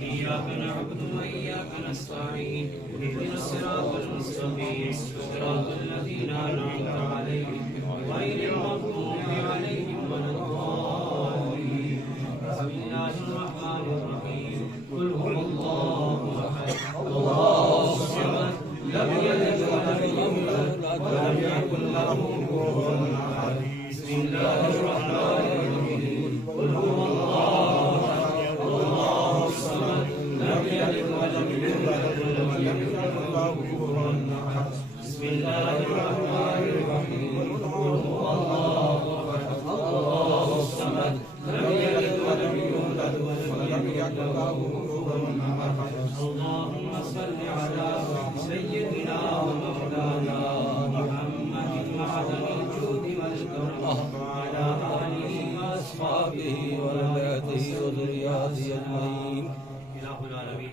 إياك نعبد وإياك نستعين اهدنا الصراط المستقيم صراط الذين أنعمت عليهم غير المغضوب عليهم ولا الضالين بسم الله الرحمن الرحيم قل هو الله أحد الله الصمد لم يلد ولم يولد ولم يكن له كفوا أحد بسم الله الرحمن الرحيم قل هو الله أحد الله الصمد لم يلد ولم يولد ولم يكن له كفوا أحد بسم الله الرحمن الرحيم قل هو الله أحد الله الصمد لم يلد ولم يولد ولم يكن له كفوا أحد اللهم صل على سيدنا ومولانا محمد معدن الجود والكرم وعلى آله وأصحابه وذريته وذرياته أجمعين إله العالمين